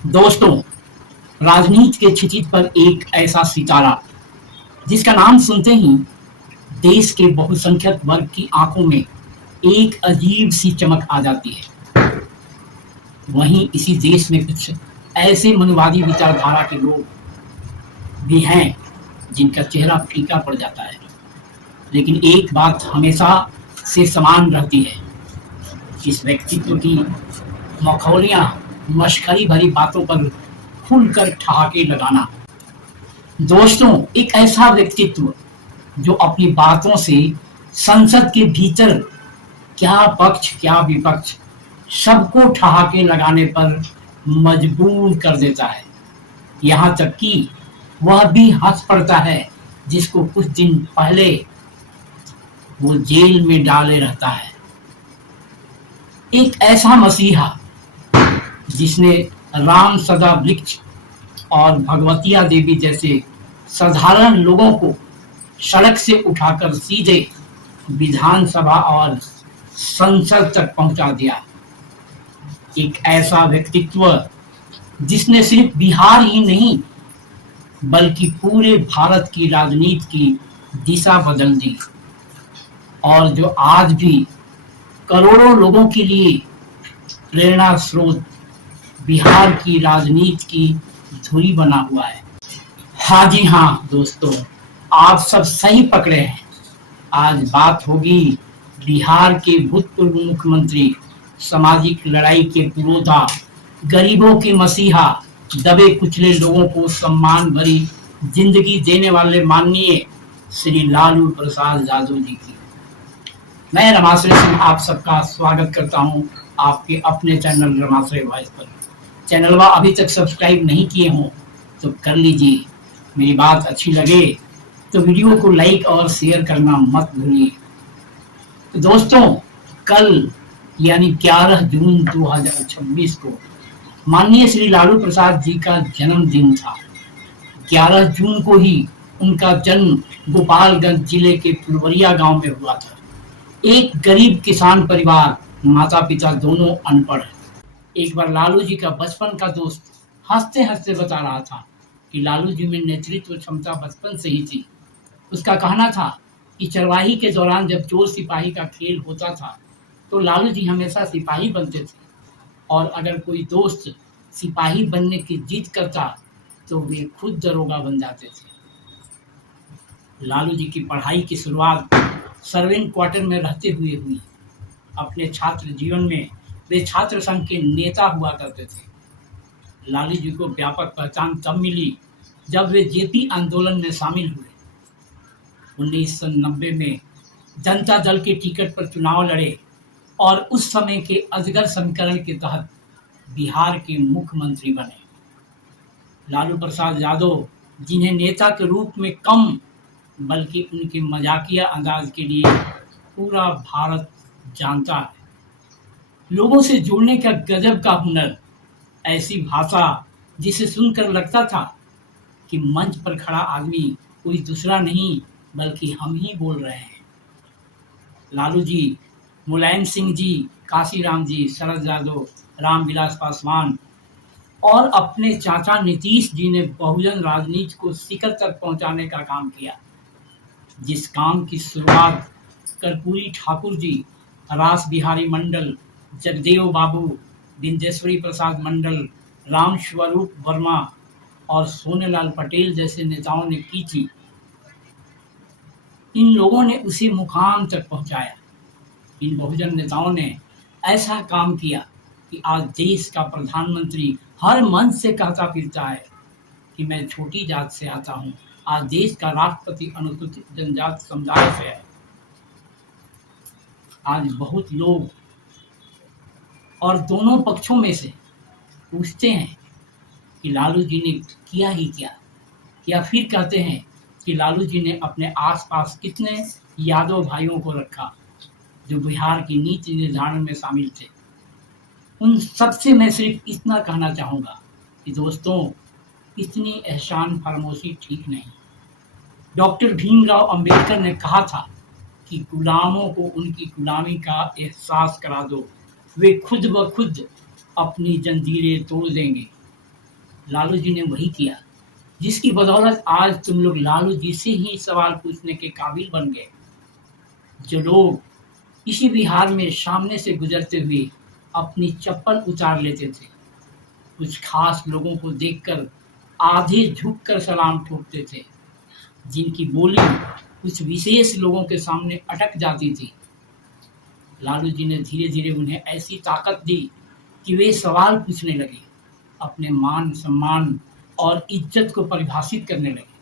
दोस्तों, राजनीति के क्षितिज पर एक ऐसा सितारा जिसका नाम सुनते ही देश के बहुसंख्यक वर्ग की आंखों में एक अजीब सी चमक आ जाती है। वहीं इसी देश में कुछ ऐसे मनुवादी विचारधारा के लोग भी हैं जिनका चेहरा फीका पड़ जाता है, लेकिन एक बात हमेशा से समान रहती है। इस व्यक्तित्व की मखौलियां मश्करी भरी बातों पर खुलकर ठहाके लगाना। दोस्तों, एक ऐसा व्यक्तित्व जो अपनी बातों से संसद के भीतर क्या पक्ष क्या विपक्ष सबको ठहाके लगाने पर मजबूर कर देता है। यहाँ तक कि वह भी हंस पड़ता है जिसको कुछ दिन पहले वो जेल में डाले रहता है। एक ऐसा मसीहा जिसने राम सदा वृक्ष और भगवतिया देवी जैसे साधारण लोगों को सड़क से उठाकर सीधे विधानसभा और संसद तक पहुंचा दिया। एक ऐसा व्यक्तित्व जिसने सिर्फ बिहार ही नहीं बल्कि पूरे भारत की राजनीति की दिशा बदल दी और जो आज भी करोड़ों लोगों के लिए प्रेरणा स्रोत बिहार की राजनीति की धुरी बना हुआ है। हाँ जी हाँ दोस्तों, आप सब सही पकड़े हैं। आज बात होगी बिहार के भूतपूर्व मुख्यमंत्री, सामाजिक लड़ाई के पुरोधा, गरीबों के मसीहा, दबे कुचले लोगों को सम्मान भरी जिंदगी देने वाले माननीय श्री लालू प्रसाद यादव जी की। मैं रमाश्रय सिंह आप सबका स्वागत करता हूं आपके अपने चैनल रमाश्रय वॉइस पर। चैनल अभी तक सब्सक्राइब नहीं किए हों तो कर लीजिए। मेरी बात अच्छी लगे तो वीडियो को लाइक और शेयर करना मत भूलिए। तो दोस्तों, कल यानी 11 जून 2026 को माननीय श्री लालू प्रसाद जी का जन्मदिन था। 11 जून को ही उनका जन्म गोपालगंज जिले के फुलवरिया गांव में हुआ था। एक गरीब किसान परिवार, माता पिता दोनों अनपढ़। एक बार लालू जी का बचपन का दोस्त हंसते हंसते बता रहा था कि लालू जी में नेतृत्व क्षमता बचपन से ही थी। उसका कहना था कि चरवाही के दौरान जब चोर सिपाही का खेल होता था तो लालू जी हमेशा सिपाही बनते थे और अगर कोई दोस्त सिपाही बनने की जिद करता तो वे खुद दरोगा बन जाते थे। लालू जी की पढ़ाई की शुरुआत सर्वेंट क्वार्टर में रहते हुए हुई। अपने छात्र जीवन में वे छात्र संघ के नेता हुआ करते थे। लालू जी को व्यापक पहचान तब मिली जब वे जेपी आंदोलन में शामिल हुए। 1990 में जनता दल के टिकट पर चुनाव लड़े और उस समय के अजगर समीकरण के तहत बिहार के मुख्यमंत्री बने। लालू प्रसाद यादव, जिन्हें नेता के रूप में कम बल्कि उनके मजाकिया अंदाज के लिए पूरा भारत जानता है। लोगों से जुड़ने का गजब का हुनर, ऐसी भाषा जिसे सुनकर लगता था कि मंच पर खड़ा आदमी कोई दूसरा नहीं बल्कि हम ही बोल रहे हैं। लालू जी, मुलायम सिंह जी, काशीराम जी, शरद यादव, रामविलास पासवान और अपने चाचा नीतीश जी ने बहुजन राजनीति को शिखर तक पहुंचाने का काम किया। जिस काम की शुरुआत कर्पूरी ठाकुर जी, रास बिहारी मंडल, जगदेव बाबू, विंध्येश्वरी प्रसाद मंडल, राम स्वरूप वर्मा और सोनेलाल पटेल जैसे नेताओं ने की थी, इन लोगों ने उसे मुकाम तक पहुंचाया। इन बहुजन नेताओं ने ऐसा काम किया कि आज देश का प्रधानमंत्री हर मंच से कहता फिरता है कि मैं छोटी जात से आता हूं। आज देश का राष्ट्रपति अनुसूचित जनजाति समुदाय से है। आज बहुत लोग और दोनों पक्षों में से पूछते हैं कि लालू जी ने किया ही क्या, या फिर कहते हैं कि लालू जी ने अपने आसपास कितने यादव भाइयों को रखा जो बिहार की नीति निर्धारण में शामिल थे। उन सबसे मैं सिर्फ इतना कहना चाहूँगा कि दोस्तों, इतनी एहसान फरामोशी ठीक नहीं। डॉक्टर भीमराव अंबेडकर ने कहा था कि गुलामों को उनकी गुलामी का एहसास करा दो, वे खुद ब खुद अपनी जंजीरें तोड़ देंगे। लालू जी ने वही किया, जिसकी बदौलत आज तुम लोग लालू जी से ही सवाल पूछने के काबिल बन गए। जो लोग इसी बिहार में सामने से गुजरते हुए अपनी चप्पल उतार लेते थे, कुछ खास लोगों को देखकर आधे झुककर सलाम ठोकते थे, जिनकी बोली कुछ विशेष लोगों के सामने अटक जाती थी, लालू जी ने धीरे धीरे उन्हें ऐसी ताकत दी कि वे सवाल पूछने लगे, अपने मान सम्मान और इज्जत को परिभाषित करने लगे।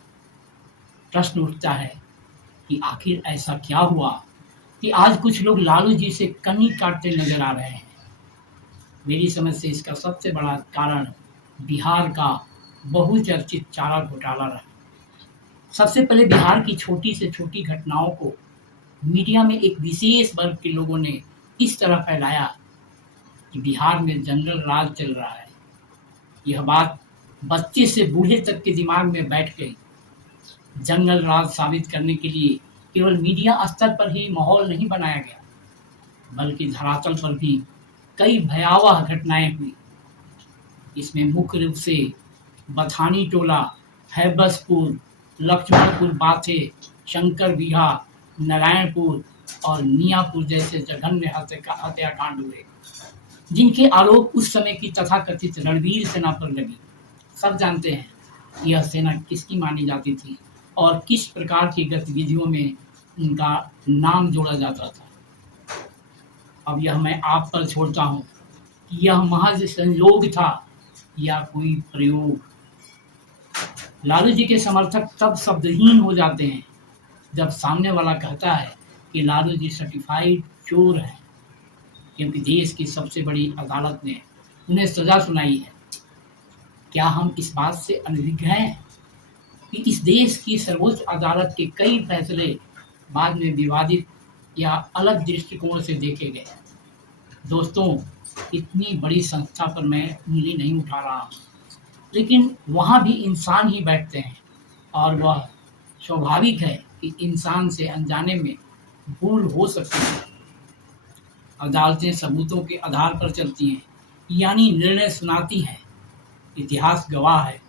प्रश्न उठता है कि आखिर ऐसा क्या हुआ कि आज कुछ लोग लालू जी से कनी काटते नजर आ रहे हैं। मेरी समझ से इसका सबसे बड़ा कारण बिहार का बहुचर्चित चारा घोटाला रहा। सबसे पहले बिहार की छोटी से छोटी घटनाओं को मीडिया में एक विशेष वर्ग के लोगों ने इस तरह फैलाया कि बिहार में जंगल राज चल रहा है। यह बात बच्चे से बूढ़े तक के दिमाग में बैठ गई। जंगल राज साबित करने के लिए केवल मीडिया स्तर पर ही माहौल नहीं बनाया गया, बल्कि धरातल पर भी कई भयावह घटनाएं हुई। इसमें मुख्य रूप से बथानी टोला, हैबसपुर, लक्ष्मणपुर बाथे, शंकर बिघा, नारायणपुर और मियाँपुर जैसे जघन्य हत्याकांड हुए, जिनके आरोप उस समय की तथाकथित रणवीर सेना पर लगी। सब जानते हैं यह सेना किसकी मानी जाती थी और किस प्रकार की गतिविधियों में उनका नाम जोड़ा जाता था। अब यह मैं आप पर छोड़ता हूँ कि यह महज संयोग था या कोई प्रयोग। लालू जी के समर्थक तब शब्दहीन हो जाते हैं जब सामने वाला कहता है कि लालू जी सर्टिफाइड चोर हैं, क्योंकि देश की सबसे बड़ी अदालत ने उन्हें सजा सुनाई है। क्या हम इस बात से अनभिज्ञ हैं कि इस देश की सर्वोच्च अदालत के कई फैसले बाद में विवादित या अलग दृष्टिकोण से देखे गए? दोस्तों, इतनी बड़ी संस्था पर मैं उंगली नहीं उठा रहा हूँ, लेकिन वहाँ भी इंसान ही बैठते हैं और वह स्वाभाविक है कि इंसान से अनजाने में भूल हो सकती है। अदालतें सबूतों के आधार पर चलती हैं, यानी निर्णय सुनाती हैं। इतिहास गवाह है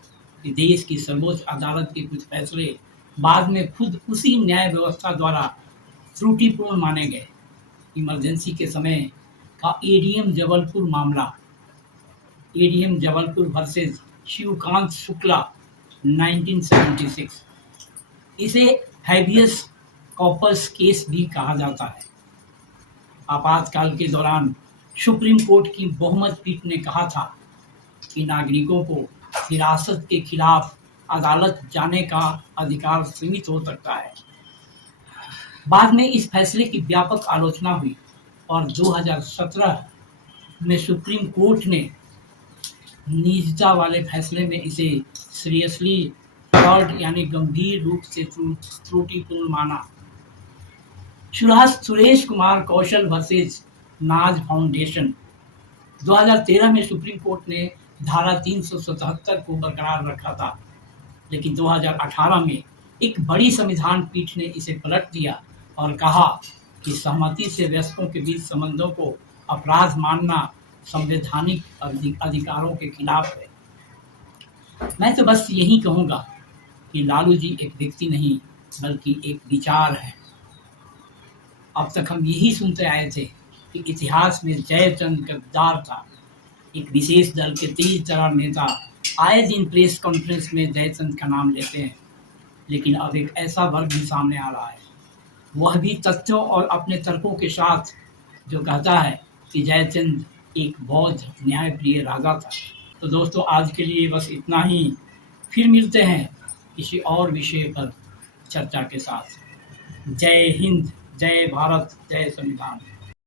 कि देश की सर्वोच्च अदालत के कुछ फैसले बाद में खुद उसी न्याय व्यवस्था द्वारा त्रुटिपूर्ण माने गए। इमरजेंसी के समय का एडीएम जबलपुर मामला, एडीएम जबलपुर वर्सेस शिवकांत शुक्ला 1976, इसे हैबियस कॉर्पस केस भी कहा जाता है। आपातकाल के दौरान सुप्रीम कोर्ट की बहुमत पीठ ने कहा था कि नागरिकों को हिरासत के खिलाफ अदालत जाने का अधिकार सीमित हो सकता है। बाद में इस फैसले की व्यापक आलोचना हुई और 2017 में सुप्रीम कोर्ट ने निजता वाले फैसले में इसे सीरियसली फ्लॉड यानी गंभीर रूप से त्रुटिपूर्ण माना। सुरेश कुमार कौशल वर्सेस नाज फाउंडेशन 2013 में सुप्रीम कोर्ट ने धारा 377 को बरकरार रखा था, लेकिन 2018 में एक बड़ी संविधान पीठ ने इसे पलट दिया और कहा कि सहमति से वयस्कों के बीच संबंधों को अपराध मानना संवैधानिक अधिकारों के खिलाफ है। मैं तो बस यही कहूँगा कि लालू जी एक व्यक्ति नहीं बल्कि एक विचार है। अब तक हम यही सुनते आए थे कि इतिहास में जयचंद गद्दार था, एक विशेष दल के तेज तर्रार नेता आए दिन प्रेस कॉन्फ्रेंस में जयचंद का नाम लेते हैं, लेकिन अब एक ऐसा वर्ग भी सामने आ रहा है, वह भी तथ्यों और अपने तर्कों के साथ, जो कहता है कि जयचंद एक बौद्ध न्यायप्रिय राजा था। तो दोस्तों, आज के लिए बस इतना ही। फिर मिलते हैं किसी और विषय पर चर्चा के साथ। जय हिंद, जय भारत, जय संविधान।